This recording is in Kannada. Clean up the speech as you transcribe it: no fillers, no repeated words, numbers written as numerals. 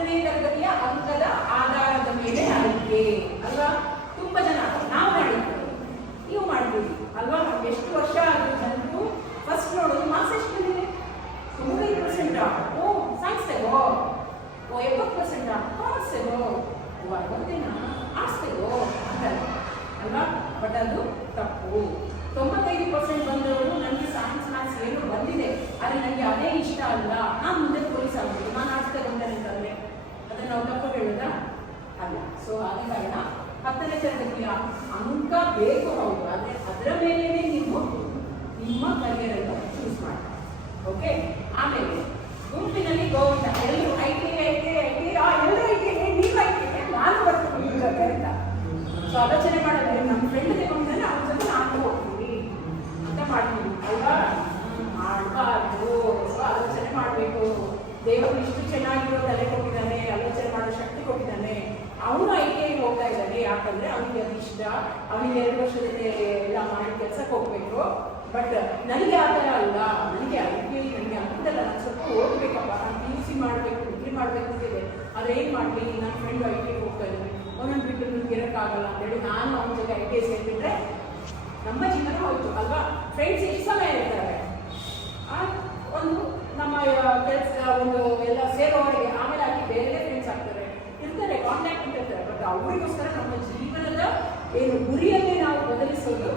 10ನೇ ತರಗತಿಯ ಅಂಕದ ಆಧಾರದ ಮೇಲೆ ಆಯ್ಕೆ ಅಲ್ವಾ. ತುಂಬಾ ಜನ ನಾವು ಮಾಡಿರ್ತೀವಿ, ನೀವು ಮಾಡ್ತೀವಿ ಅಲ್ವಾ. ಎಷ್ಟು ವರ್ಷ ಆದ್ರೂ ಜನರು ಫಸ್ಟ್ ನೋಡೋದು ಮಾರ್ಕ್ಸ್ ಎಷ್ಟು ಬಂದಿದೆ, 95%. ಓ ಸೈನ್ಸ್ ತೆಗೋ, ಓ 70%, ಕಾಮರ್ಸ್ ತೆಗೋ, ಓ 60 ಆರ್ಟ್ಸ್ ತೆಗೋ ಅಂತಾರೆ ಅಲ್ವಾ. ಬಟ್ ಅದು ತಪ್ಪು. 95% ಬಂದವರು ನನಗೆ ಸೈನ್ಸ್ ಮ್ಯಾಥ್ಸ್ ಏನು ಬಂದಿದೆ, ಆದರೆ ನನಗೆ ಅದೇ ಇಷ್ಟ ಅಲ್ಲ, ನಾನು ಮುಂದೆ ಪೊಲೀಸ್ ಆಗ್ಬೋದು, ನಾನು ಆರ್ಟ್ಸ್ ತಗೊಂಡೇನೆ ಅಂತಂದ್ರೆ ಅದನ್ನು ನಾವು ತಪ್ಪು ಹೇಳೋದಾ ಅಲ್ಲ. ಸೊ ಆದ ಕಾರಣ 10ನೇ ತರಗತಿಯ ಅಂಕ ಬೇಕು, ಹೌದು, ಆದರೆ ಅದರ ಮೇಲೆನೇ ನೀವು ನಿಮ್ಮ ಕರಿಯರ್ ಅನ್ನು ಚೂಸ್ ಮಾಡಿ. ಓಕೆ. ಆಮೇಲೆ ಗುಂಪಿನಲ್ಲಿ ಗೋವಿಂದ ಎಲ್ಲರೂ ಐಟಿ ಎಲ್ಲರೂ ಐಟಿ ನೀವು ಐಟಿ ನಾನು ಬರ್ತೀನಿ ಅಂತ ಸೊ ಆಲೋಚನೆ ಮಾಡೋದು. ನಮ್ಮ ಫ್ರೆಂಡ್ ತಗೊಂಡ್ರೆ ಅವ್ರ ಜೊತೆ ನಾನು ಹೋಗ್ತೀನಿ ಅಂತ ಮಾಡ್ತೀವಿ ಅಲ್ವಾ. ಮಾಡಬಾರ್ದು. ಸೊ ಆಲೋಚನೆ ಮಾಡಬೇಕು. ದೇವರು ಇಷ್ಟು ಚೆನ್ನಾಗಿರೋ ತಲೆ ಕೊಟ್ಟಿದ್ದಾನೆ, ಆಲೋಚನೆ ಮಾಡೋ ಶಕ್ತಿ ಕೊಟ್ಟಿದ್ದಾನೆ. ಅವನು ಐಟಿಐ ಹೋಗ್ತಾ ಇದ್ದಾನೆ, ಯಾಕಂದ್ರೆ ಅವನಿಗೆ ಅದು ಇಷ್ಟ, ಅವನಿಗೆ 2 ವರ್ಷದಲ್ಲಿ ಎಲ್ಲ ಮಾಡಿ ಕೆಲ್ಸಕ್ಕೆ ಹೋಗ್ಬೇಕು. ಬಟ್ ನನಗೆ ಆ ಥರ ಅಲ್ಲ, ನನಗೆ ಐಟಿಐ ನನಗೆ ಅಂತಲ್ಲ, ನಾನು ಸ್ವಲ್ಪ ಓದಬೇಕಪ್ಪ, ನಾನು PUC ಮಾಡಬೇಕು, ಡಿಗ್ರಿ ಮಾಡಬೇಕು ಅಂತಿದೆ, ಆದರೆ ಏನು ಮಾಡಲಿ, ನನ್ನ ಫ್ರೆಂಡ್ ಐಟಿಐ ಹೋಗ್ತಾ ಇದ್ದಾನೆ, ಅವನನ್ನು ಬಿಟ್ಟು ನಿಮ್ಗೆ ಇರೋಕ್ಕಾಗಲ್ಲ ಅಂತೇಳಿ ನಾನು ಅವನ ಜೊತೆ ಐಟಿಐ ಸೇರಿಬಿಟ್ರೆ ನಮ್ಮ ಜೀವನ ಹೋಯ್ತು ಅಲ್ವಾ. ಫ್ರೆಂಡ್ಸ್ ಎಷ್ಟು ಸಮಯ ಇರ್ತಾರೆ, ಒಂದು ನಮ್ಮ ಕೆಲಸ ಒಂದು ಎಲ್ಲ ಸೇರೋವರೆಗೆ, ಆಮೇಲೆ ಅಲ್ಲಿ ಬೇರೆ ಫ್ರೆಂಡ್ಸ್ ಆಗ್ತಾರೆ, ಇರ್ತಾರೆ, ಕಾಂಟ್ಯಾಕ್ಟ್ ಇರ್ತಾರೆ. ಬಟ್ ಅವರಿಗೋಸ್ಕರ ನಮ್ಮ ಜೀವನದ ಏನು ಗುರಿಯನ್ನೇ ನಾವು ಬದಲಿಸೋದು